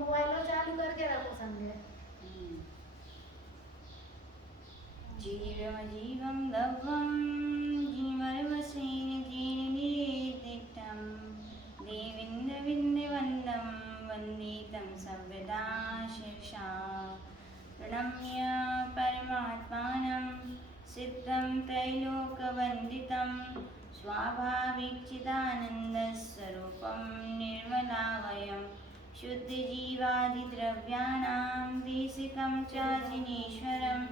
Mobile चालू करके रखो समझे। जीवम जीवम दव्वम जीवरमसेन जीर्णिर्दिष्टं देविन्द विन्दवन्दं वन्दे तं सर्वदा शीर्षा प्रणम्य परमात्मानं सिद्धं त्रैलोक्यवन्दितं स्वाभाविकचिदानन्दस्वरूपं निर्मलावयं शुद्धजीवादिद्रव्याणां देशिकं च जिनेश्वरं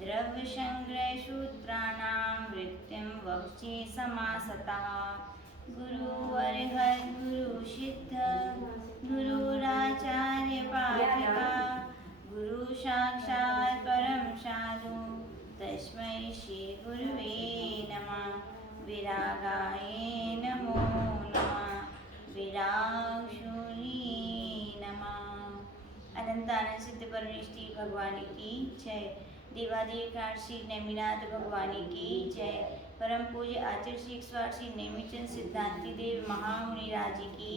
द्रव्यसङ्ग्रहसूत्राणां वृत्तिं वक्ष्ये समासतः गुरुवर्हद् गुरुसिद्ध गुरुराचार्यपाठिका गुरु साक्षात् परं साधु तस्मै श्री गुरुवे नमः। विरागाय नमो नमः। विरागशूली नमः। अनंत आनंद सिद्ध परमेष्ठी भगवान की जय। देवादेव श्री नेमिनाथ भगवान की जय। परम पूज्य आचार्य श्री 108 श्री नेमिचंद सिद्धांति देव महामुनि राज की।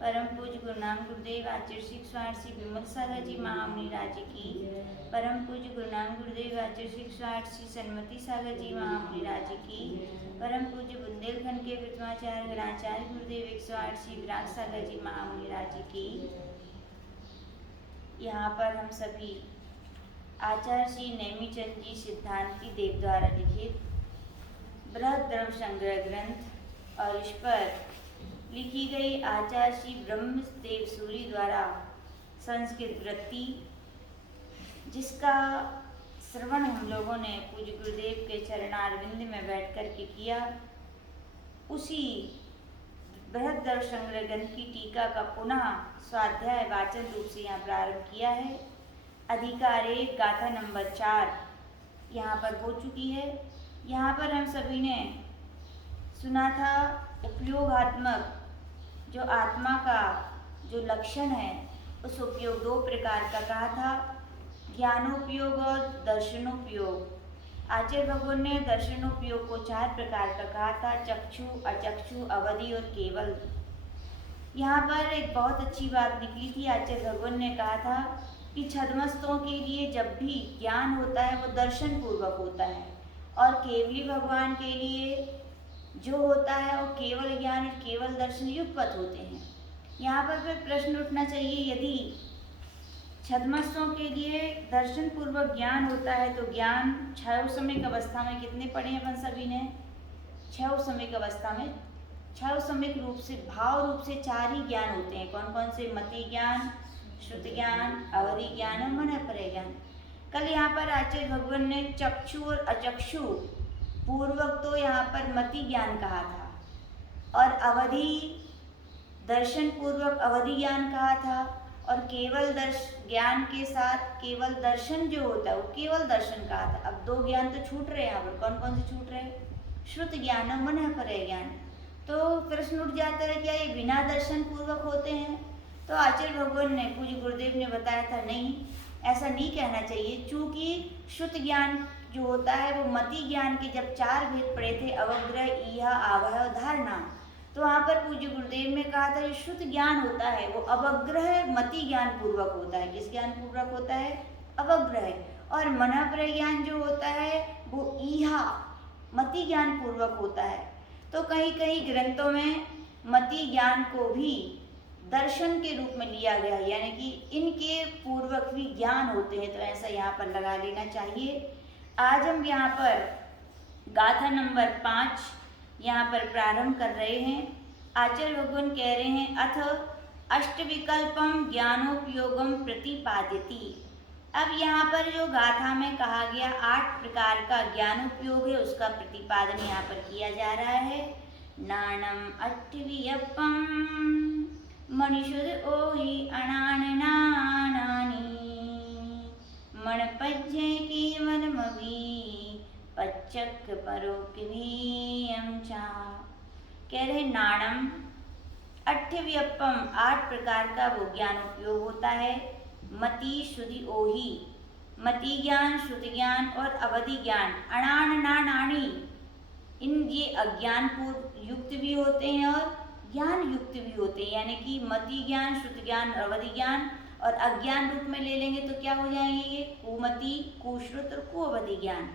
परम पूज्य गुरुनाम गुरुदेव आचार्य श्री 108 श्री विमल सागर जी महामुनि राज की। परम पूज्य गुरुनाम गुरुदेव आचार्य श्री 108 श्री सन्मति सागर जी महामुनि राज की। परम पूज्य बुंदेलखंड के प्रथमाचार्य गणाचार्य गुरुदेव 108 श्री विराग सागर जी महामुनि राज की। यहाँ पर हम सभी आचार्य श्री नेमिचंद जी सिद्धांति देव द्वारा लिखित बृहद धर्म संग्रह ग्रंथ और इस पर लिखी गई आचार्य श्री ब्रह्मदेव सूरी द्वारा संस्कृत वृत्ति, जिसका श्रवण हम लोगों ने पूज्य गुरुदेव के चरणारविंद में बैठ कर के किया, उसी बृहद धर्म संग्रह ग्रंथ की टीका का पुनः स्वाध्याय वाचन रूप से यहाँ प्रारंभ किया है। अधिकार 1 गाथा नंबर 4 यहाँ पर हो चुकी है। यहाँ पर हम सभी ने सुना था उपयोगात्मक जो आत्मा का जो लक्षण है, उस उपयोग 2 प्रकार का कहा था, ज्ञानोपयोग और दर्शनोपयोग। आचार्य भगवान ने दर्शनोपयोग को 4 प्रकार का कहा था, चक्षु, अचक्षु, अवधि और केवल। यहाँ पर एक बहुत अच्छी बात निकली थी। आचार्य भगवान ने कहा था कि छद्मस्तों के लिए जब भी ज्ञान होता है वो दर्शन पूर्वक होता है, और केवली भगवान के लिए जो होता है वो केवल ज्ञान और केवल दर्शन युगपत होते हैं। यहाँ पर फिर प्रश्न उठना चाहिए, यदि छद्मस्तों के लिए दर्शन पूर्वक ज्ञान होता है तो ज्ञान क्षयोसमिक अवस्था में कितने पढ़े अपन सभी ने? क्षयोसमिक अवस्था में क्षयोसमिक रूप से भाव रूप से 4 ही ज्ञान होते हैं। कौन कौन से? मति ज्ञान, श्रुति ज्ञान, अवधि ज्ञान और मनःपरय ज्ञान। कल यहाँ पर आचार्य भगवान ने चक्षु और अचक्षु पूर्वक तो यहाँ पर मति ज्ञान कहा था, और अवधि दर्शन पूर्वक अवधि ज्ञान कहा था, और केवल ज्ञान के साथ केवल दर्शन जो होता है वो केवल दर्शन कहा था। अब 2 ज्ञान तो छूट रहे हैं यहाँ पर। कौन कौन से छूट रहे? श्रुति ज्ञान और मनःपरय ज्ञान। तो प्रश्न उठ जाता है, क्या ये बिना दर्शन पूर्वक होते हैं? तो आचार्य भगवान ने, पूज्य गुरुदेव ने बताया था, नहीं, ऐसा नहीं कहना चाहिए। चूँकि श्रुत ज्ञान जो होता है वो मति ज्ञान के जब 4 भेद पड़े थे, अवग्रह, ईहा, आवह और धारणा, तो वहाँ पर पूज्य गुरुदेव ने कहा था, जो श्रुत ज्ञान होता है वो अवग्रह मति ज्ञान पूर्वक होता है। किस ज्ञान पूर्वक होता है? अवग्रह। और मनःपरय ज्ञान जो होता है वो ईहा मति ज्ञान पूर्वक होता है। तो कहीं कहीं ग्रंथों में मति ज्ञान को भी दर्शन के रूप में लिया गया, यानी कि इनके पूर्वक भी ज्ञान होते हैं, तो ऐसा यहाँ पर लगा लेना चाहिए। आज हम यहाँ पर गाथा नंबर 5 यहाँ पर प्रारंभ कर रहे हैं। आचार्य भगवान कह रहे हैं, अथ अष्टविकल्पम ज्ञानोपयोगम प्रतिपाद्यति। अब यहाँ पर जो गाथा में कहा गया 8 प्रकार का ज्ञानोपयोग है, उसका प्रतिपादन यहाँ पर किया जा रहा है। नाणम अट्ठवियप्पम मणिषुद ओहि अणाननानि मणपज्य केवलमवि पच्चक परोक्तिभियं चा। कह रहे नाणम अट्ठव्यपम 8 प्रकार का वो ज्ञानोपयोग होता है। मति, श्रुति, ओहि, मति ज्ञान, श्रुति ज्ञान और अवधि ज्ञान। अणान नाणाणी, इन ये अज्ञान पूर्व युक्त भी होते हैं और ज्ञान युक्त भी होते हैं, यानी कि मति ज्ञान, श्रुत ज्ञान, अवधि ज्ञान, और अज्ञान रूप में ले लेंगे तो क्या हो जाएंगे ये कुमति, कुश्रुत और कुअवधि ज्ञान।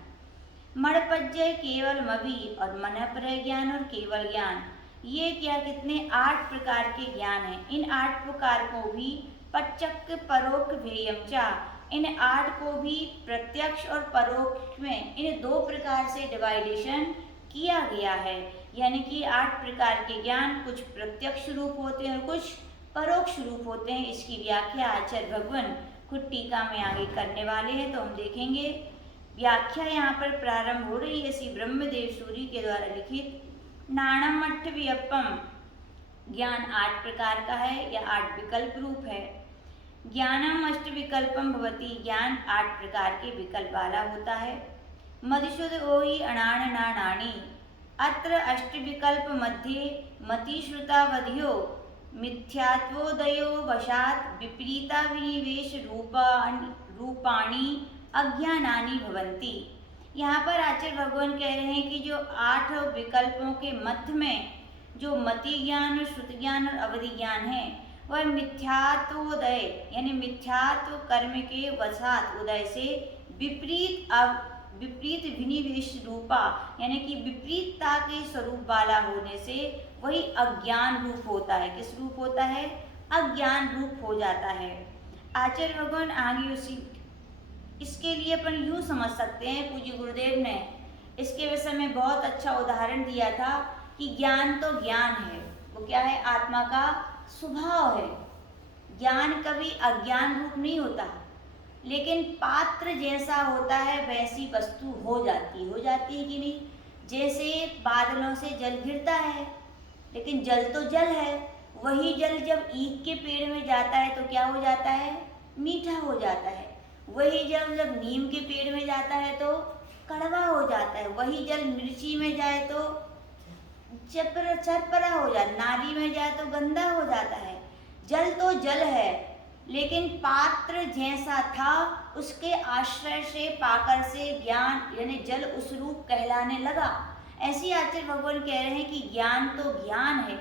मणपज्जय केवल मवि और मनःप्रय ज्ञान और केवल ज्ञान, ये क्या कितने 8 प्रकार के ज्ञान हैं। इन 8 प्रकार को भी पच्चक परोक्ष भेयम चा, इन 8 को भी प्रत्यक्ष और परोक्ष में इन 2 प्रकार से डिवाइडेशन किया गया है। यानी कि 8 प्रकार के ज्ञान कुछ प्रत्यक्ष रूप होते हैं और कुछ परोक्ष रूप होते हैं। इसकी व्याख्या आचार्य भगवान खुद टीका में आगे करने वाले हैं, तो हम देखेंगे। व्याख्या यहाँ पर प्रारंभ हो रही है श्री ब्रह्मदेव सूरी के द्वारा लिखित। नाणम अट्ठव्यपम, ज्ञान 8 प्रकार का है या 8 विकल्प रूप है। ज्ञानम अष्ट विकल्पम भवति, ज्ञान 8 प्रकार के विकल्प वाला होता है। मदिशुद ओहि अणान नाणानि, अत्र अष्ट विकल्प मध्ये मति श्रुतावधियो मिथ्यात्वोदयो वशात् विपरीता विनिवेश रूपाणि अज्ञानानि भवन्ति। यहाँ पर आचार्य भगवान कह रहे हैं कि जो 8 विकल्पों के मध्य में जो मति ज्ञान, श्रुत ज्ञान और अवधि ज्ञान है, वह मिथ्यात्वोदय यानी मिथ्यात्व कर्म के वशात उदय से विपरीत विनिवेश रूपा यानी कि विपरीतता के स्वरूप वाला होने से वही अज्ञान रूप होता है। किस रूप होता है? अज्ञान रूप हो जाता है। आचार्य भगवान आगे उसी इसके लिए अपन यूँ समझ सकते हैं, पूज्य गुरुदेव ने इसके विषय में बहुत अच्छा उदाहरण दिया था कि ज्ञान तो ज्ञान है, वो क्या है? आत्मा का स्वभाव है। ज्ञान कभी अज्ञान रूप नहीं होता, लेकिन पात्र जैसा होता है वैसी वस्तु हो जाती है कि नहीं? जैसे बादलों से जल गिरता है, लेकिन जल तो जल है, वही जल जब ईख के पेड़ में जाता है तो क्या हो जाता है? मीठा हो जाता है। वही जल जब नीम के पेड़ में जाता है तो कड़वा हो जाता है। वही जल मिर्ची में जाए तो चरपरा हो जाता है, नाली में जाए तो गंदा हो जाता है। जल तो जल है, लेकिन पात्र जैसा था उसके आश्रय से पाकर से ज्ञान यानी जल उस रूप कहलाने लगा। ऐसी आचार्य भगवान कह रहे हैं कि ज्ञान तो ज्ञान है,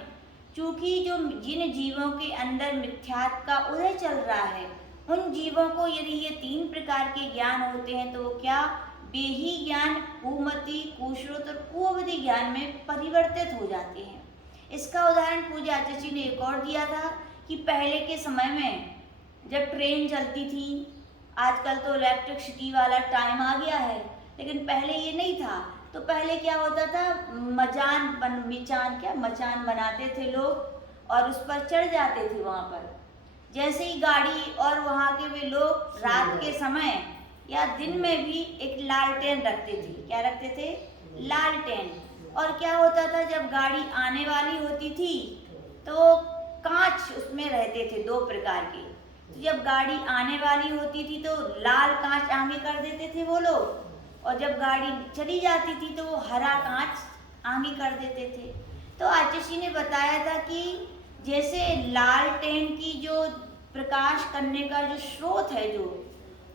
क्योंकि जो जिन जीवों के अंदर मिथ्यात्व का उदय चल रहा है, उन जीवों को यदि ये 3 प्रकार के ज्ञान होते हैं तो क्या वे ही ज्ञान कुमति, कुश्रुत और कुअवधि ज्ञान में परिवर्तित हो जाते हैं। इसका उदाहरण पूज्य आचार्य जी ने एक और दिया था कि पहले के समय में जब ट्रेन चलती थी, आजकल तो इलेक्ट्रिसिटी वाला टाइम आ गया है, लेकिन पहले ये नहीं था। तो पहले क्या होता था? मचान बनाते थे लोग और उस पर चढ़ जाते थे। वहाँ पर जैसे ही गाड़ी और वहाँ के वे लोग रात के समय या दिन में भी एक लालटेन रखते थे। क्या रखते थे? लालटेन। और क्या होता था, जब गाड़ी आने वाली होती थी तो कांच उसमें रहते थे 2 प्रकार के। तो जब गाड़ी आने वाली होती थी तो लाल कांच आगे कर देते थे वो लोग, और जब गाड़ी चली जाती थी तो वो हरा कांच आगे कर देते थे। तो आचार्य जी ने बताया था कि जैसे लालटेन की जो प्रकाश करने का जो स्रोत है, जो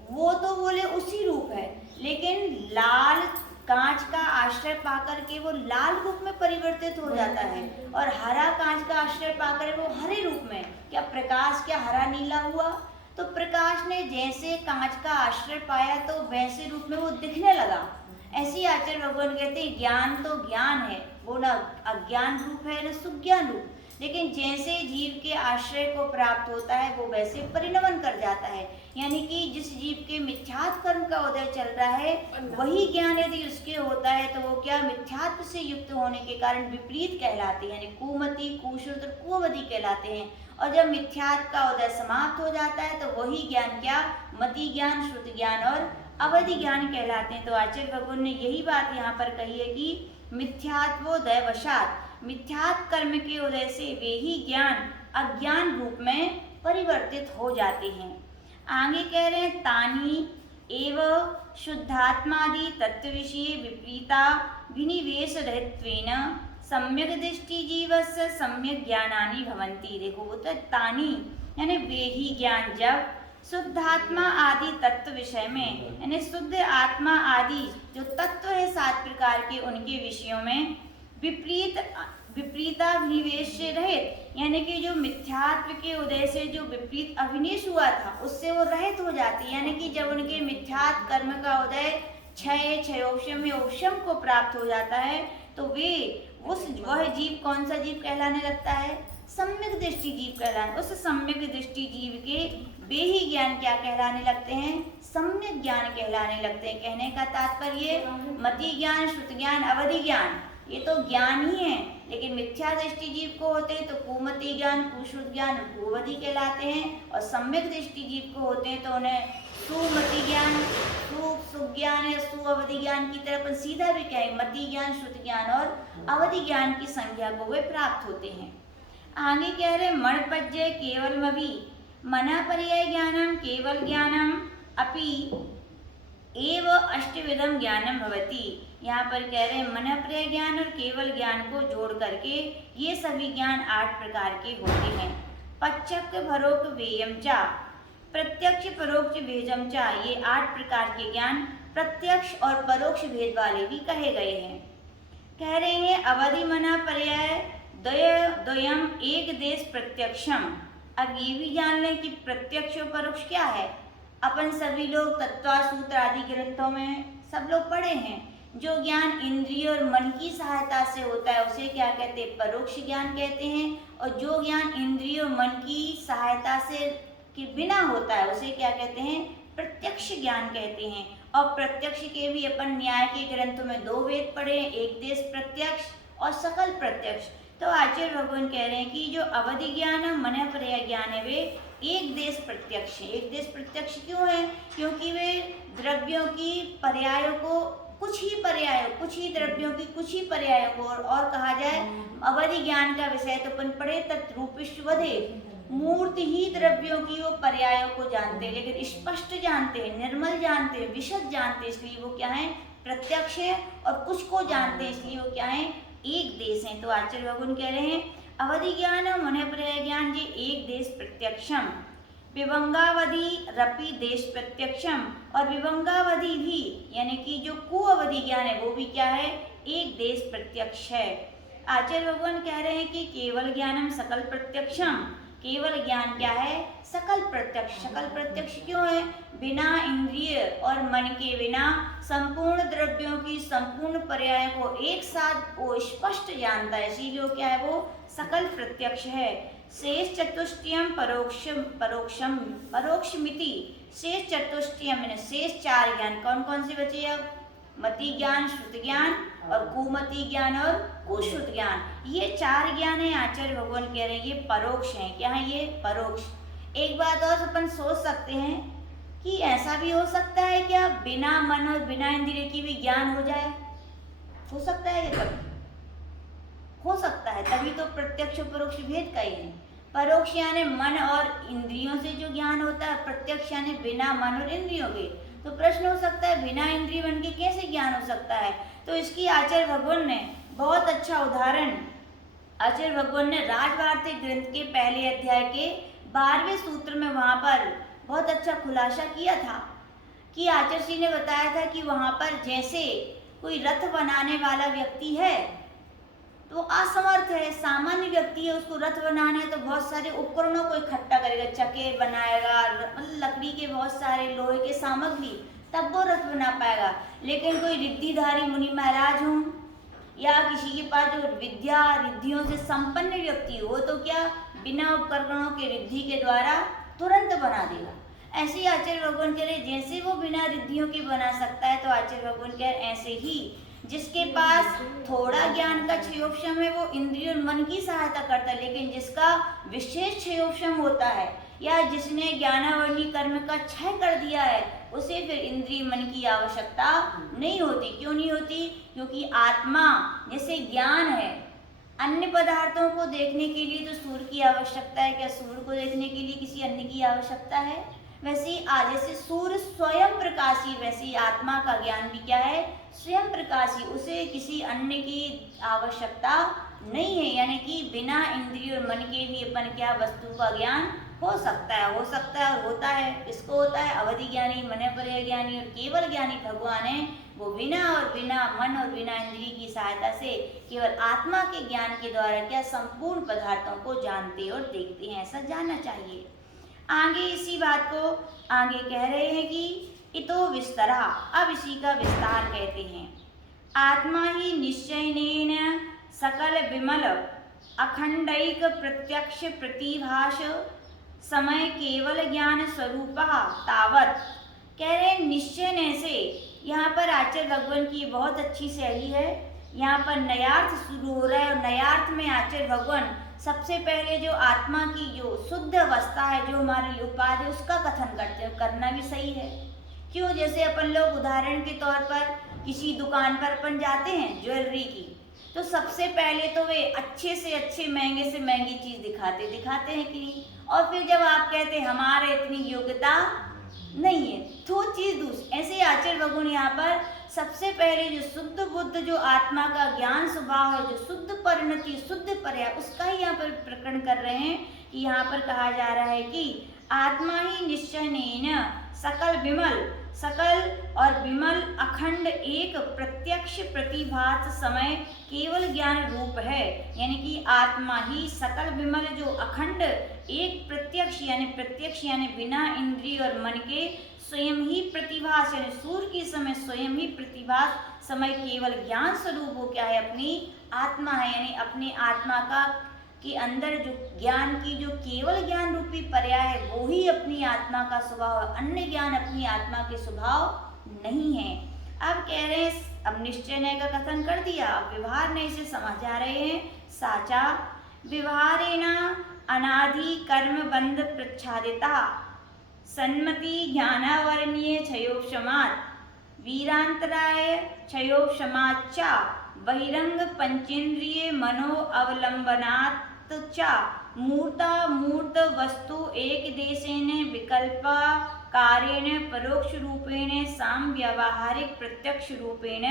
वो तो बोले उसी रूप है, लेकिन लाल कांच का आश्रय पाकर के वो लाल रूप में परिवर्तित हो जाता है, और हरा कांच का आश्रय पाकर वो हरे रूप में। क्या प्रकाश क्या हरा नीला हुआ? तो प्रकाश ने जैसे कांच का आश्रय पाया तो वैसे रूप में वो दिखने लगा। ऐसी आचार्य भगवान कहते हैं ज्ञान तो ज्ञान है, वो न अज्ञान रूप है न सुज्ञान रूप, लेकिन जैसे जीव के आश्रय को प्राप्त होता है वो वैसे परिणमन कर जाता है। यानी कि जिस जीव के मिथ्यात्व कर्म का उदय चल रहा है, वही ज्ञान यदि उसके होता है तो वो क्या मिथ्यात्व से युक्त होने के कारण विपरीत कहलाते हैं, यानी कुमति, कुश्रुत और कुअवधि कहलाते हैं। और जब मिथ्यात्व का उदय समाप्त हो जाता है तो वही ज्ञान क्या मति ज्ञान, श्रुत ज्ञान और अवधि ज्ञान कहलाते हैं। तो आचार्य भगवान ने यही बात यहाँ पर कही है कि मिथ्यात्वोदय वशात, मिथ्यात्व कर्म के उदय से वे ही ज्ञान अज्ञान रूप में परिवर्तित हो जाते हैं। आगे कह रहे हैं तानी एव शुद्धात्मादि तत्व विषय विपरीता विनिवेश रहित्वेन सम्यक दृष्टि जीवस्य सम्यक ज्ञानानि भवन्ति। देखो वो तो तानी यानी वे ही ज्ञान जब शुद्धात्मा आदि तत्व विषय में, यानी शुद्ध आत्मा आदि जो तत्व है 7 प्रकार के, उनके विषयों में विपरीताभिनिवेश से रहित, यानी कि जो मिथ्यात्व के उदय से जो विपरीत अभिनिवेश हुआ था उससे वो रहित हो जाती, यानी कि जब उनके मिथ्यात्व कर्म का उदय क्षयोपशम में उपशम को प्राप्त हो जाता है तो वे वह जीव कौन सा जीव कहलाने लगता है? सम्यक दृष्टि जीव कहलाने। उस सम्यक दृष्टि जीव के वे ही ज्ञान क्या कहलाने लगते हैं? सम्यक ज्ञान कहलाने लगते हैं। कहने का तात्पर्य मति ज्ञान, श्रुति ज्ञान, अवधि ज्ञान ये तो ज्ञान ही है, लेकिन मिथ्या दृष्टि जीव को होते हैं तो कुमति ज्ञान, कुश्रुत ज्ञान, कुअवधि कहलाते हैं, और सम्यक दृष्टि जीव को होते हैं तो उन्हें सुमति ज्ञान, सुज्ञान या सुअवधि ज्ञान की तरफ सीधा भी कहें मति ज्ञान, श्रुति ज्ञान और अवधि ज्ञान की संज्ञा को वे प्राप्त होते हैं। आगे कह रहे मणपज्य केवलमभि मना पर्याय ज्ञानम केवल ज्ञानम अपि एव अष्टविधम ज्ञानम भवति। यहाँ पर कह रहे हैं मन पर्याय ज्ञान और केवल ज्ञान को जोड़ करके ये सभी ज्ञान 8 प्रकार के होते हैं। पच्चक भरोक वेयम चा, प्रत्यक्ष परोक्ष भेजम चा, ये 8 प्रकार के ज्ञान प्रत्यक्ष और परोक्ष भेद वाले भी कहे गए हैं। कह रहे हैं अवधि मना पर्याय द्वयम एक देश प्रत्यक्षम। अब ये भी जान लें कि प्रत्यक्ष और परोक्ष क्या है। अपन सभी लोग तत्वसूत्र आदि ग्रंथों में सब लोग पढ़े हैं। जो ज्ञान इंद्रिय और मन की सहायता से होता है उसे क्या कहते हैं? परोक्ष ज्ञान कहते हैं। और जो ज्ञान इंद्रिय और मन की सहायता से के बिना होता है उसे क्या कहते हैं? प्रत्यक्ष ज्ञान कहते हैं। और प्रत्यक्ष के भी अपन न्याय के ग्रंथों में 2 वेद पढ़े, एक देश प्रत्यक्ष और सकल प्रत्यक्ष। तो आचार्य भगवान कह रहे हैं कि जो अवधि ज्ञान और मन पर्याय ज्ञान है वे एक देश प्रत्यक्ष है। एक देश प्रत्यक्ष क्यों है? क्योंकि वे द्रव्यों की पर्यायों को कुछ ही द्रव्यों की कुछ ही पर्यायों को, और कहा जाए अवधि ज्ञान का विषय तो अपन पढ़े तत्रूपिष्वधे, मूर्ति ही द्रव्यों की वो पर्यायों को जानते हैं, लेकिन स्पष्ट जानते हैं, निर्मल जानते हैं, विशद जानते हैं, इसलिए वो क्या है? प्रत्यक्ष है। और कुछ को जानते हैं इसलिए वो क्या है? एक देश है। तो आचार्य भगवान कह रहे हैं अवधि ज्ञान और मन पर्याय ज्ञान ये एक देश प्रत्यक्षम, विभंगावधि रपि देश प्रत्यक्षम, और विभंगावधि भी यानी कि जो कुअवधि ज्ञान है वो भी क्या है? एक देश प्रत्यक्ष है। आचार्य भगवान कह रहे हैं कि केवल ज्ञानम सकल प्रत्यक्षम, केवल ज्ञान क्या है? सकल प्रत्यक्ष। सकल प्रत्यक्ष क्यों है? बिना इंद्रिय और मन के बिना संपूर्ण द्रव्यों की संपूर्ण पर्यायों को एक साथ वो स्पष्ट जानता है, इसीलिए क्या है? वो सकल प्रत्यक्ष है। शेष चतुष्टयम परोक्षमिति, शेष चतुष्टयम शेष 4 ज्ञान कौन कौन से बचे अब? मति ज्ञान, श्रुति ज्ञान और कुमति ज्ञान और कुश्रुत ज्ञान, ये 4 ज्ञान है। आचार्य भगवान कह रहे हैं ये परोक्ष हैं। क्या है ये? परोक्ष। एक बात और अपन सोच सकते हैं कि ऐसा भी हो सकता है क्या बिना मन और बिना इंद्रिय की भी ज्ञान हो जाए? हो सकता है ये? कभी हो सकता है, तभी तो प्रत्यक्ष परोक्ष भेद का ही है। परोक्ष यानी मन और इंद्रियों से जो ज्ञान होता है, प्रत्यक्ष यानी बिना मन और इंद्रियों के। तो प्रश्न हो सकता है बिना इंद्रिय मन के कैसे ज्ञान हो सकता है? तो इसकी आचार्य भगवान ने बहुत अच्छा उदाहरण आचार्य भगवान ने राजवार्तिक ग्रंथ के पहले अध्याय के 12वें सूत्र में वहाँ पर बहुत अच्छा खुलासा किया था कि आचार्य जी ने बताया था कि वहाँ पर जैसे कोई रथ बनाने वाला व्यक्ति है तो असमर्थ है, सामान्य व्यक्ति है, उसको रथ बनाना है तो बहुत सारे उपकरणों को इकट्ठा करेगा, चके बनाएगा, लकड़ी के बहुत सारे लोहे के सामग्री, तब वो रथ बना पाएगा। लेकिन कोई रिद्धिधारी मुनि महाराज हो या किसी के पास जो विद्या रिद्धियों से संपन्न व्यक्ति हो तो क्या बिना उपकरणों के रिद्धि के द्वारा तुरंत बना देगा। ऐसे ही आचार्य भगवान कह रहे जैसे वो बिना रिद्धियों के बना सकता है, तो आचार्य भगवान कह रहे ऐसे ही जिसके पास थोड़ा ज्ञान का क्षयोपशम है वो इंद्रिय और मन की सहायता करता है, लेकिन जिसका विशेष क्षयोपशम होता है या जिसने ज्ञानावरणी कर्म का क्षय कर दिया है उसे फिर इंद्रिय मन की आवश्यकता नहीं होती। क्यों नहीं होती? क्योंकि आत्मा जैसे ज्ञान है, अन्य पदार्थों को देखने के लिए तो सूर्य की आवश्यकता है, क्या सूर्य को देखने के लिए किसी अन्य की आवश्यकता है? वैसे ही जैसे सूर्य स्वयं प्रकाशी, वैसे ही आत्मा का ज्ञान भी क्या है? स्वयं प्रकाशी, उसे किसी अन्य की आवश्यकता नहीं है। यानी कि बिना इंद्रिय और मन के भी अपन क्या वस्तु का ज्ञान हो सकता है और होता है। किसको होता है? अवधि ज्ञानी, मन पर्याय ज्ञानी और केवल ज्ञानी भगवान है वो बिना मन और बिना इंद्रिय की सहायता से केवल आत्मा के ज्ञान के द्वारा क्या संपूर्ण पदार्थों को जानते और देखते हैं, ऐसा जानना चाहिए। आगे इसी बात को आगे कह रहे हैं कि इतो विस्तरा, अब इसी का विस्तार कहते हैं। आत्मा ही निश्चयनेन सकल विमल अखंडैक प्रत्यक्ष प्रतिभास समय केवल ज्ञान स्वरूपा तावत। कह रहे हैं निश्चय से, यहाँ पर आचार्य भगवान की बहुत अच्छी शैली है। यहाँ पर नयार्थ शुरू हो रहा है और नयार्थ में आचार्य भगवान सबसे पहले जो आत्मा की जो शुद्ध अवस्था है, जो हमारे लिए उपाधि है, उसका कथन करते हैं। करना भी सही है। क्यों? जैसे अपन लोग उदाहरण के तौर पर किसी दुकान पर अपन जाते हैं ज्वेलरी की, तो सबसे पहले तो वे अच्छे से अच्छे महंगे से महंगी चीज़ दिखाते हैं कि नहीं, और फिर जब आप कहते हैं हमारे इतनी योग्यता नहीं है तो चीज़ दूसरी। ऐसे आचार्य भगवान यहाँ पर सबसे पहले जो शुद्ध बुद्ध जो आत्मा का ज्ञान स्वभाव है, जो शुद्ध परिणति शुद्ध पर्याय, उसका ही यहाँ पर प्रकरण कर रहे हैं कि यहाँ पर कहा जा रहा है कि आत्मा ही निश्चयनेन सकल और विमल अखंड एक प्रत्यक्ष प्रतिभात समय केवल ज्ञान रूप है। यानी कि आत्मा ही सकल विमल जो अखंड एक प्रत्यक्ष यानी बिना इंद्रिय और मन के स्वयं ही प्रतिभास, यानी सूर्य के समय स्वयं ही प्रतिभास समय केवल ज्ञान स्वरूप वो क्या है, अपनी आत्मा है। यानी अपनी आत्मा का के अंदर जो ज्ञान की जो केवल ज्ञान रूपी पर्याय है, वो ही अपनी आत्मा का स्वभाव है। अन्य ज्ञान अपनी आत्मा के स्वभाव नहीं है। अब कह रहे हैं, अब निश्चय ने का कथन कर दिया, अब व्यवहार ने इसे समझा रहे हैं। साचा व्यवहारेणा अनादि कर्म बंध प्रच्छादिता सन्मति ज्ञानावर्णीय क्षयोक्षमात् वीरांतराय क्षयोक्षमाच्चा बहिरंग पंचेन्द्रिय मनो अवलंबनात् च मूर्त वस्तु एक देशेन विकल्प कार्येण परोक्ष रूपेण साम व्यावहारिक प्रत्यक्ष रूपेण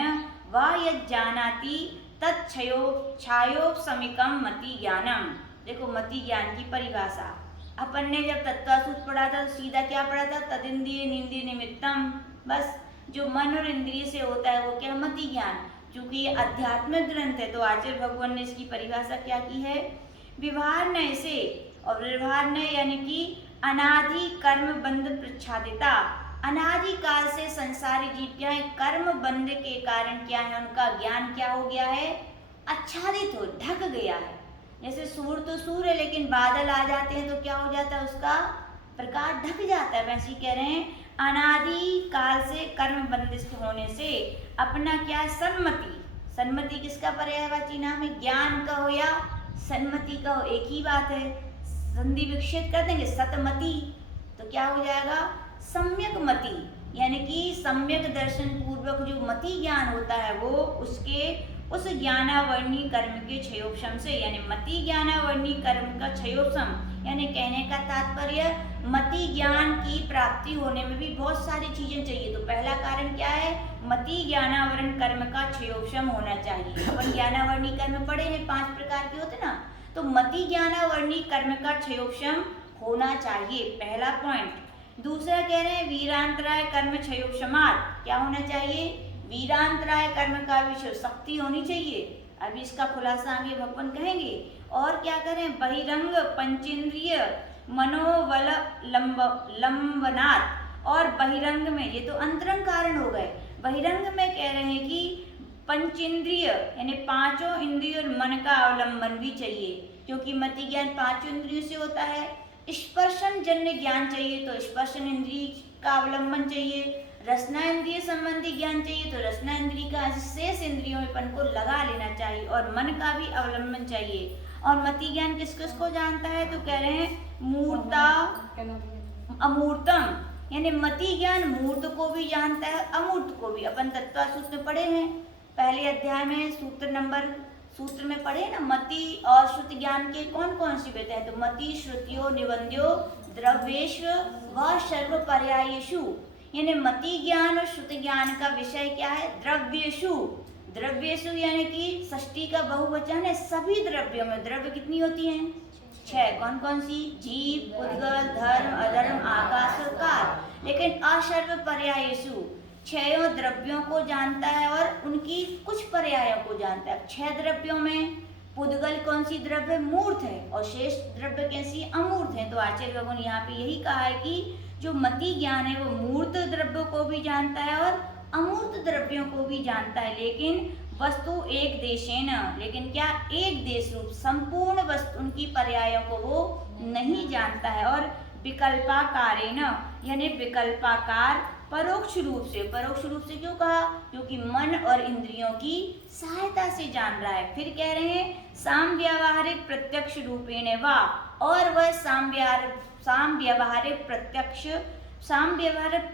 वा यज्जानाति तत्क्षयोक्षायोपशमिकं मति ज्ञानम। देखो मति ज्ञान की परिभाषा अपन ने जब तत्वसूत्र पढ़ा था तो सीधा क्या पढ़ा था, तदिंद्रिय निंद्रिय निमित्तम। बस जो मन और इंद्रिय से होता है वो क्या, मति ज्ञान। क्योंकि ये आध्यात्मिक ग्रंथ है तो आचार्य भगवान ने इसकी परिभाषा क्या की है, व्यवहार नय से। और व्यवहार नय यानी कि अनादि कर्म बंध प्रच्छादिता, अनादि काल से संसारी जीव क्या है, कर्म बंध के कारण क्या है, उनका ज्ञान क्या हो गया है, आच्छादित हो ढक गया है। जैसे सूर्य तो सूर्य है लेकिन बादल आ जाते हैं तो क्या हो जाता है, उसका प्रकाश ढक जाता है। वैसे ही कह रहे हैं अनादि काल से कर्म बंदिष्ट होने से अपना क्या है, सन्मति किसका पर्यायवाची नाम है, ज्ञान का हो या सन्मति का हो, एक ही बात है। संधि विक्षेप कर देंगे सतमति तो क्या हो जाएगा, सम्यक मति। यानी कि सम्यक दर्शन पूर्वक जो मति ज्ञान होता है वो उसके उस ज्ञानावर्णी कर्म के क्षयोक्षम से, यानी मति ज्ञानावर्णी कर्म का क्षयोक्षम, यानी कहने का तात्पर्य मति ज्ञान की प्राप्ति होने में भी बहुत सारी चीजें चाहिए। तो पहला कारण क्या है, मति ज्ञानावरण कर्म का क्षयोक्षम होना चाहिए। अपन ज्ञानावर्णी कर्म पढ़े हैं 5 प्रकार के होते ना, तो मति ज्ञानावर्णी कर्म का क्षयोक्षम होना चाहिए, पहला पॉइंट। दूसरा कह रहे हैं वीरांतराय कर्म क्षयोक्षमात्, क्या होना चाहिए, वीरांतराय कर्म का विषय शक्ति होनी चाहिए। अभी इसका खुलासा आगे भगवान कहेंगे। और क्या करें, बहिरंग पंचेंद्रिय मनोबल लंबनात्, और बहिरंग में ये तो अंतरंग कारण हो गए, बहिरंग में कह रहे हैं कि पंचेंद्रिय यानी 5 इंद्रिय और मन का अवलंबन भी चाहिए, क्योंकि मति ज्ञान 5 इंद्रियों से होता है। स्पर्शन जन्य ज्ञान चाहिए तो स्पर्शन इंद्रिय का अवलंबन चाहिए। रसना इंद्रिय संबंधी ज्ञान चाहिए तो रसना इंद्रिय का शेष इंद्रियों में अपन को लगा लेना चाहिए, और मन का भी अवलंबन चाहिए। और मति ज्ञान किस किस को जानता है, तो कह रहे हैं मूर्ता अमूर्तम, यानी मति ज्ञान मूर्त को भी जानता है अमूर्त को भी। अपन तत्वसूत्र में पढ़े हैं, पहले अध्याय में सूत्र में पढ़े ना, मति और श्रुति ज्ञान के कौन कौन सी भेद है, तो मति श्रुतियो निबंध्यो द्रव्येश व सर्व पर्यायेषु, यानी मति ज्ञान और श्रुति ज्ञान का विषय क्या है, द्रव्येषु यानी कि षष्ठी का बहुवचन है। सभी द्रव्यों में द्रव्य कितनी होती हैं, 6। कौन कौन सी, जीव, उद्गल, धर्म, अधर्म, आकाश और काल। लेकिन अशर्व पर्यायेषु 6 द्रव्यों को जानता है और उनकी कुछ पर्यायों को जानता है। 6 द्रव्यों में पुद्गल कौन सी द्रव्य? मूर्त है। और शेष द्रव्य कैसी? अमूर्त है। तो आचार्य भगवान यहाँ पे यही कहा है कि जो मति ज्ञान है वो मूर्त द्रव्यों को भी जानता है और अमूर्त द्रव्यों को भी जानता है, लेकिन वस्तु एक देशेन, लेकिन क्या? एक देश रूप संपूर्ण वस्तु उनकी पर्यायों को वो नहीं जानता है। और विकल्पाकारेण, यानी विकल्पाकार परोक्ष रूप से। परोक्ष रूप से क्यों कहा? क्योंकि मन और इंद्रियों की सहायता से जान रहा है। फिर कह रहे हैं सामव्यावहारिक प्रत्यक्ष रूपेण वा, और वह सामव्यावहारिक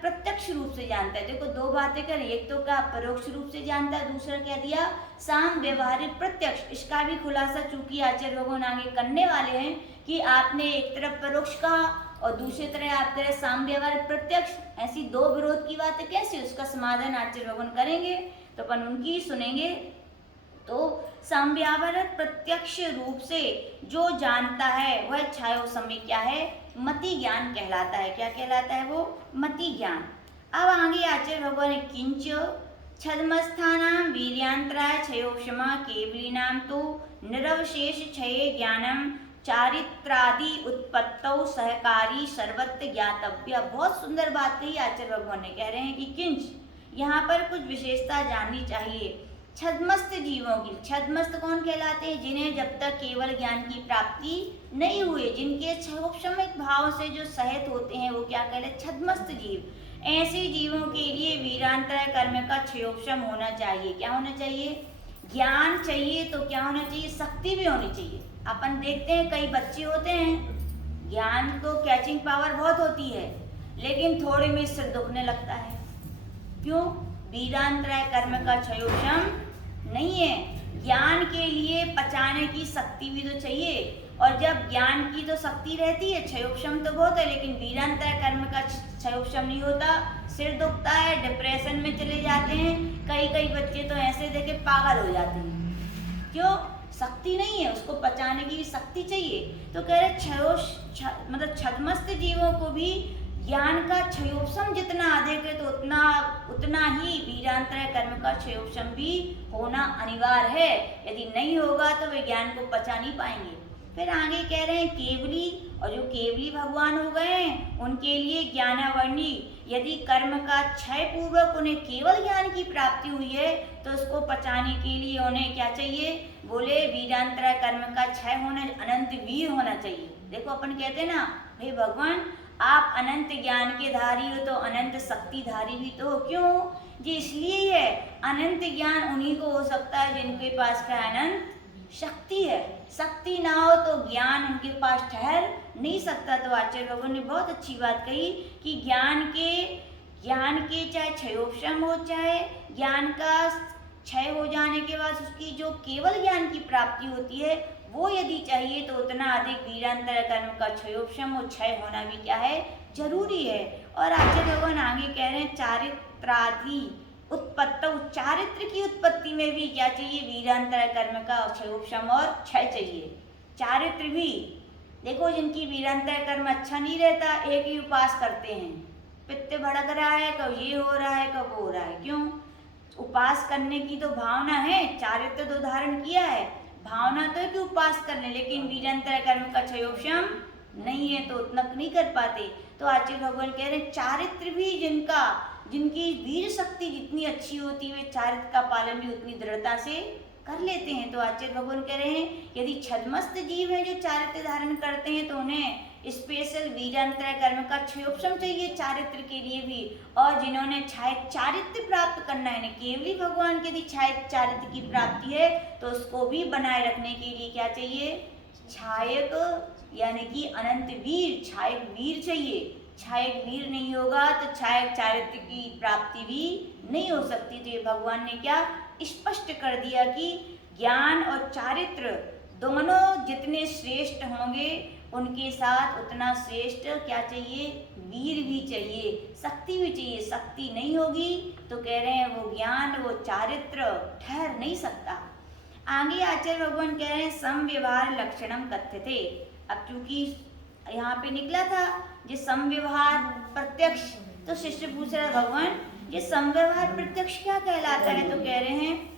प्रत्यक्ष रूप से जानता है। देखो दो बातें करें, एक तो क्या परोक्ष रूप से जानता है, दूसरा क्या दिया? सामव्यावहारिक प्रत्यक्ष। इसका भी खुलासा चूंकि आचार्य भगवान आगे करने वाले हैं कि आपने एक तरफ परोक्ष कहा और दूसरी तरह आप करें सामव्यावहारिक प्रत्यक्ष, ऐसी दो विरोध की बातें कैसे? उसका समाधान आचार्य भगवान करेंगे तो अपन उनकी सुनेंगे। तो सामव्यावहारिक प्रत्यक्ष रूप से जो जानता है वह छायोसमी क्या है? मति ज्ञान कहलाता है। क्या कहलाता है वो? मति ज्ञान। अब आगे आचार्य भगवान ने किंच छद्मस्थानां वीर्यांतराय क्षयोक्षमा केवलीनां तो निरवशेष क्षये ज्ञानम चारित्रादि उत्पत्तौ सहकारी सर्वत्र ज्ञातव्य। बहुत सुंदर बात कही आचार्य भगवान ने। कह रहे हैं कि किंच, यहाँ पर कुछ विशेषता जाननी चाहिए छद्मस्त जीवों की। छद्मस्त कौन कहलाते हैं? जिन्हें जब तक केवल ज्ञान की प्राप्ति नहीं हुई, जिनके क्षयोक्षमिक भाव से जो सहित होते हैं, वो क्या कहलाते? छद्मस्त जीव। ऐसे जीवों के लिए वीरांतराय कर्म का क्षयोक्षम होना चाहिए। क्या होना चाहिए? ज्ञान चाहिए तो क्या होना चाहिए? शक्ति भी होनी चाहिए। अपन देखते हैं कई बच्चे होते हैं, ज्ञान को कैचिंग पावर बहुत होती है, लेकिन थोड़े में सिर दुखने लगता है। क्यों? वीरांतराय कर्म का क्षयोक्षम नहीं है। ज्ञान के लिए पचाने की शक्ति भी तो चाहिए, और जब ज्ञान की तो शक्ति रहती है, क्षयोक्षम तो बहुत है, लेकिन वीरांतराय कर्म का क्षयोक्षम नहीं होता, सिर दुखता है, डिप्रेशन में चले जाते हैं। कई बच्चे तो ऐसे देखे पागल हो जाते हैं। क्यों? शक्ति नहीं है, उसको पचाने की भी शक्ति चाहिए। तो कह रहे मतलब छद्मस्त जीवों को भी ज्ञान का क्षयोक्षम जितना अधिक है, तो उतना ही वीरांतराय कर्म का क्षयोक्षम भी होना अनिवार्य है। यदि नहीं होगा तो वे ज्ञान को पचा नहीं पाएंगे। फिर आगे कह रहे हैं केवली, और जो केवली भगवान हो गए हैं उनके लिए ज्ञानावर्णी, यदि कर्म का क्षय पूर्वक उन्हें केवल ज्ञान की प्राप्ति हुई है तो उसको पचाने के लिए उन्हें क्या चाहिए? बोले वीरांतराय कर्म का क्षय होना, अनंत वीर होना चाहिए। देखो अपन कहते हैं ना, हे भगवान आप अनंत ज्ञान के धारी हो तो अनंत शक्ति धारी भी तो हो। क्यों? जी इसलिए है, अनंत ज्ञान उन्हीं को हो सकता है जिनके पास का अनंत शक्ति है। शक्ति ना हो तो ज्ञान उनके पास ठहर नहीं सकता। तो आचार्य भगवान ने बहुत अच्छी बात कही कि ज्ञान के चाहे क्षयोक्षम हो, चाहे ज्ञान का क्षय हो जाने के बाद उसकी जो केवल ज्ञान की प्राप्ति होती है, वो यदि चाहिए तो उतना अधिक वीरांतराय कर्म का क्षयोक्षम और क्षय होना भी क्या है? जरूरी है। और आचार्य भगवान आगे कह रहे हैं चारित्रादि उत्पत्त, चारित्र की उत्पत्ति में भी क्या चाहिए? वीरांतराय कर्म का क्षयोक्षम और क्षय चाहिए। चारित्र भी देखो, जिनकी वीरांतराय कर्म अच्छा नहीं रहता, एक ही उपास करते हैं, पित्त भड़क रहा है, कब ये हो रहा है, कब हो रहा है। क्यों? उपास करने की तो भावना है, चारित्र तो धारण किया है, भावना तो है कि उपास करने, लेकिन वीरांतराय कर्म का क्षयोक्षम नहीं है तो उतना नहीं कर पाते। तो आचार्य भगवान कह रहे हैं चारित्र भी जिनकी वीर शक्ति जितनी अच्छी होती है, वे चारित्र का पालन भी उतनी दृढ़ता से कर लेते हैं। तो आचार्य भगवान कह रहे हैं यदि छद्मस्त जीव हैं जो चारित्र धारण करते हैं तो उन्हें स्पेशल वीरांतराय कर्म का क्षयोक्षम चाहिए चारित्र के लिए भी। और जिन्होंने छायक चारित्र प्राप्त करना है, केवली भगवान के यदि छायक चारित्र की प्राप्ति है तो उसको भी बनाए रखने के लिए क्या चाहिए? छायक यानी कि अनंत वीर, छायक वीर चाहिए। छायक वीर नहीं होगा तो छायक चारित्र की प्राप्ति भी नहीं हो सकती। तो ये भगवान ने क्या स्पष्ट कर दिया कि ज्ञान और चारित्र दोनों जितने श्रेष्ठ होंगे उनके साथ उतना श्रेष्ठ क्या चाहिए? वीर भी चाहिए, शक्ति भी चाहिए। शक्ति नहीं होगी तो कह रहे हैं वो ज्ञान, वो चारित्र ठहर नहीं सकता। आगे आचार्य भगवान कह रहे हैं समव्यवहार लक्षणम कथ्यते। अब चूंकि यहाँ पे निकला था जो समव्यवहार प्रत्यक्ष, तो शिष्य पूछ रहा भगवान ये समव्यवहार प्रत्यक्ष क्या कहलाता है? तो कह रहे हैं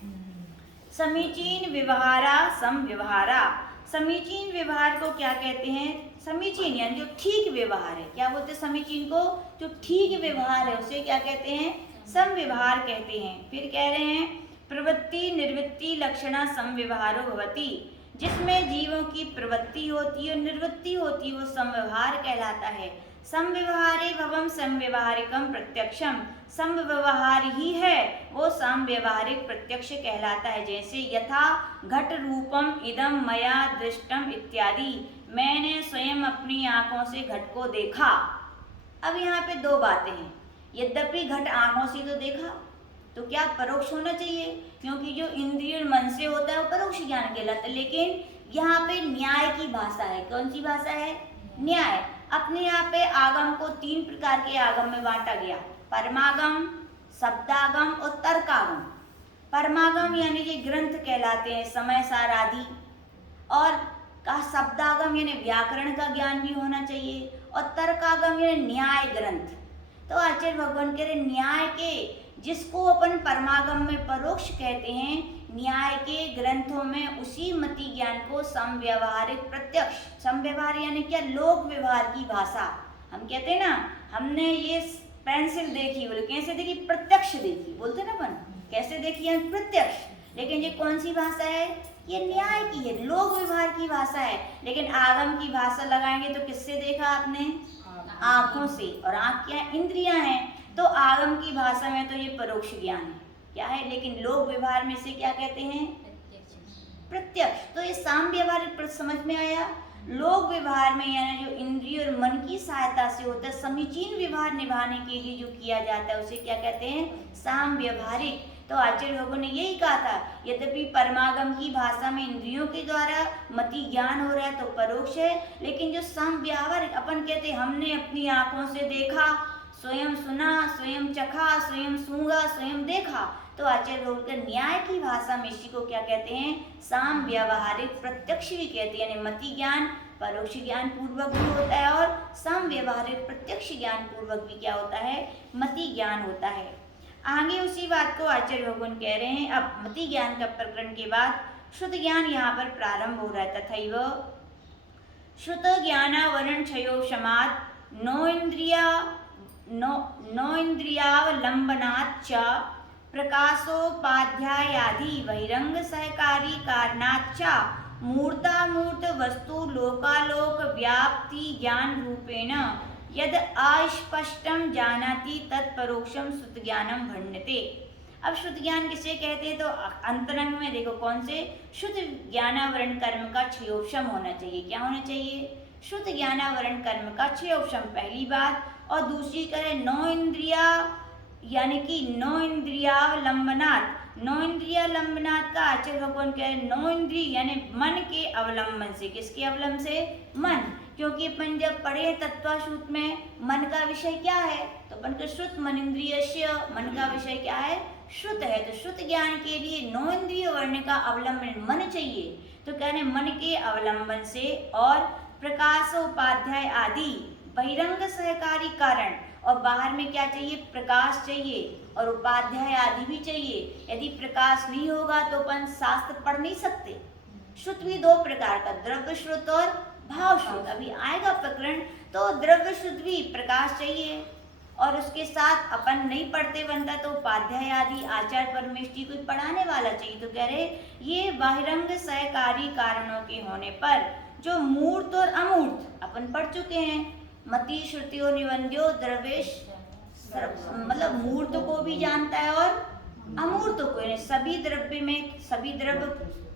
समीचीन व्यवहारा समव्यवहारा। समीचीन व्यवहार को क्या कहते हैं? समीचीन यानी जो ठीक व्यवहार है। क्या बोलते हैं समीचीन को? जो ठीक व्यवहार है उसे क्या कहते हैं? समव्यवहार कहते हैं। फिर कह रहे हैं प्रवृत्ति निवृत्ति लक्षणा समव्यवहारो भवति। जिसमें जीवों की प्रवृत्ति होती है और निवृत्ति होती है वो समव्यवहार कहलाता है। समव्यवहारे भवम समव्यवहारिकम प्रत्यक्षम। समव्यवहार ही है वो समव्यवहारिक प्रत्यक्ष कहलाता है। जैसे यथा घट रूपम इदम मया दृष्टम इत्यादि। मैंने स्वयं अपनी आंखों से घट को देखा। अब यहाँ पे दो बातें हैं। यद्यपि घट आंखों से तो देखा तो क्या परोक्ष होना चाहिए, क्योंकि जो इंद्रिय मन से होता है वो परोक्ष ज्ञान कहलाता है। लेकिन यहाँ पे न्याय की भाषा है। कौन सी भाषा है? न्याय। अपने यहाँ पे आगम को तीन प्रकार के आगम में बांटा गया, परमागम, शब्दागम और तर्कागम। परमागम यानी कि ग्रंथ कहलाते हैं, समय सार आदि, और का शब्दागम यानी व्याकरण का ज्ञान भी होना चाहिए, और तर्कागम यानी न्याय ग्रंथ। तो आचार्य भगवान कह रहे न्याय के जिसको अपन परमागम में परोक्ष कहते हैं, न्याय के ग्रंथों में उसी मति ज्ञान को समव्यवहारिक प्रत्यक्ष। समव्यवहार यानी क्या? लोक व्यवहार की भाषा। हम कहते हैं ना हमने ये पेंसिल देखी, बोले कैसे देखी? प्रत्यक्ष देखी। बोलते ना अपन कैसे देखी है? प्रत्यक्ष। लेकिन ये कौन सी भाषा है? ये न्याय की है, लोक व्यवहार की भाषा है। लेकिन आगम की भाषा लगाएंगे तो किससे देखा आपने? आंखों से। और आंख क्या है? इंद्रियां हैं। तो आगम की भाषा में तो ये परोक्ष ज्ञान है, क्या है? लेकिन लोक व्यवहार में से क्या कहते हैं? प्रत्यक्ष। तो ये साम व्यवहारिक समझ में आया। लोक व्यवहार में यानी जो इंद्रिय और मन की सहायता से होता है, समीचीन व्यवहार निभाने के लिए जो किया जाता है उसे क्या कहते हैं? साम व्यवहारिक। तो आचार्य भगवान ने यही कहा था, यद्यपि परमागम की भाषा में इंद्रियों के द्वारा मति ज्ञान हो रहा है तो परोक्ष है, लेकिन जो सम व्यवहारिक अपन कहते हैं हमने अपनी आंखों से देखा, स्वयं सुना, स्वयं चखा, स्वयं सूंघा, स्वयं देखा, तो आचार्य भगवान न्याय की भाषा में इसी को क्या कहते हैं? साम व्यवहारिक प्रत्यक्ष भी कहते हैं। यानी मति ज्ञान परोक्ष ज्ञान पूर्वक भी होता है और सम व्यवहारिक प्रत्यक्ष ज्ञान पूर्वक भी क्या होता है? मति ज्ञान होता है। आगे उसी बात को आचार्य भगवान कह रहे हैं। अब मति ज्ञान का प्रकरण के बाद श्रुत ज्ञान यहाँ पर प्रारंभ हो रहा है। तथैव श्रुत ज्ञानावरण क्षयोक्षमात् नो इंद्रियावलंबनाच्च प्रकाशोपाध्यायादि बहिरंग सहकारी कारणाच्च मूर्तामूर्त वस्तु लोकालोक व्याप्ति ज्ञान रूपेण यद अस्पष्टम जानाति तत्परोक्षम श्रुत ज्ञानम भण्यते। अब श्रुत ज्ञान किसे कहते हैं? तो अंतरंग में देखो कौन से? शुद्ध ज्ञानावरण कर्म का क्षयोपशम होना चाहिए। क्या होना चाहिए? शुद्ध ज्ञानावरण कर्म का क्षयोपशम, पहली बात। और दूसरी करें नो इंद्रिया यानी कि नो इंद्रियावलंबनात्। नो इंद्रियावलंबनात् का आचार्य भगवान कह रहे नो इंद्रिय यानी मन के अवलंबन से। किसके अवलंबन से? मन। क्योंकि अपन जब पढ़े तत्वाश्रुत में मन का विषय क्या है? तो अपन का श्रुत मन इंद्रियस्य, मन का विषय क्या है? श्रुत है। तो श्रुत ज्ञान के लिए नो इंद्रिय वर्ण का अवलंबन मन चाहिए। तो कहने मन के अवलंबन से और प्रकाश उपाध्याय आदि बहिरंग सहकारी कारण, और बाहर में क्या चाहिए? प्रकाश चाहिए और उपाध्याय आदि भी चाहिए। यदि प्रकाश नहीं होगा तो अपन शास्त्र पढ़ नहीं सकते। श्रुत भी दो प्रकार का, द्रव्य श्रुत और भाव श्रुत। अभी आएगा प्रकरण। तो द्रव्य श्रुत भी प्रकाश चाहिए और उसके साथ अपन नहीं पढ़ते बनता तो उपाध्याय आदि आचार्य परमेष्टि कोई पढ़ाने वाला चाहिए। तो कह रहे ये बाहिरंग सहकारी कारणों के होने पर जो मूर्त और अमूर्त अपन पढ़ चुके हैं, मति श्रुतियों निबंध्यो द्रवेश, मतलब मूर्त को भी जानता है और अमूर्त को। यानी सभी द्रव्य में सभी द्रव्य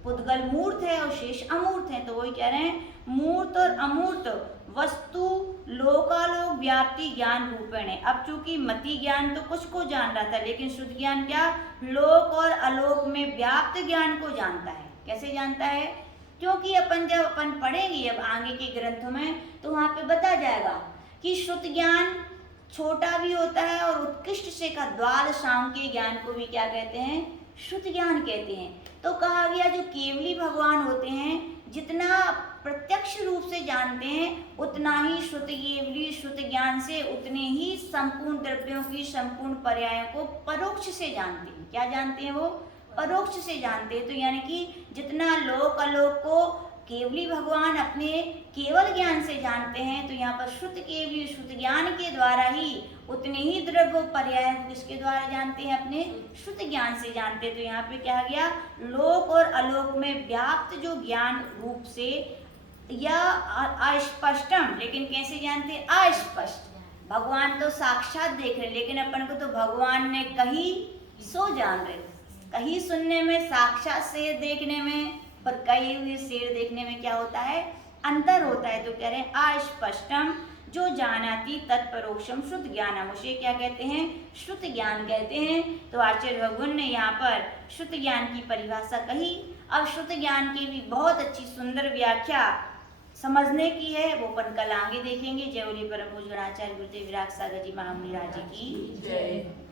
पुद्गल मूर्त है और शेष अमूर्त है। तो वही कह रहे हैं मूर्त और अमूर्त वस्तु लोकालोक व्याप्ति ज्ञान रूपेण है। अब चूंकि मति ज्ञान तो कुछ को जान रहा था, लेकिन शुद्ध ज्ञान क्या? लोक और अलोक में व्याप्त ज्ञान को जानता है। कैसे जानता है? क्योंकि जब अपन पढ़ेंगे अब आगे के ग्रंथों में तो वहाँ पे बता जाएगा कि शुद्ध ज्ञान छोटा भी होता है और उत्कृष्ट से का द्वाल सांख्य ज्ञान को भी क्या कहते हैं? शुद्ध ज्ञान कहते हैं। तो कहा गया जो केवली भगवान होते हैं जितना प्रत्यक्ष रूप से जानते हैं, उतना ही श्रुत केवली श्रुत ज्ञान से उतने ही संपूर्ण द्रव्यों की संपूर्ण पर्यायों को परोक्ष से जानते हैं। क्या जानते हैं वो? परोक्ष से जानते हैं। तो यानी कि जितना लोक अलोक को केवली भगवान अपने केवल ज्ञान से जानते हैं, तो यहाँ पर श्रुत केवली श्रुत ज्ञान के द्वारा ही उतने ही द्रव्य पर्याय किसके द्वारा जानते हैं? अपने श्रुत ज्ञान से जानते हैं। तो यहाँ पे क्या गया? लोक और अलोक में व्याप्त जो ज्ञान रूप से या अस्पष्टम, लेकिन कैसे जानते हैं? अस्पष्ट। भगवान तो साक्षात देख रहे, लेकिन अपन को तो भगवान ने कहीं सो जान रहे। कहीं सुनने में, साक्षात शेर देखने में, पर कहे हुए शेर देखने में क्या होता है? अंतर होता है। तो कह रहे हैं अस्पष्टम जो जानाति तत्परोक्षम श्रुत ज्ञानम, उसे क्या कहते हैं? श्रुत ज्ञान कहते हैं। तो आचार्य भगवान ने यहाँ पर श्रुत ज्ञान की परिभाषा कही। अब श्रुत ज्ञान की भी बहुत अच्छी सुंदर व्याख्या समझने की है, वो अपन कल आगे देखेंगे। जय बोले परम पूज्य आचार्य गुरुदेव विराग सागर जी महामुनि राज की जय।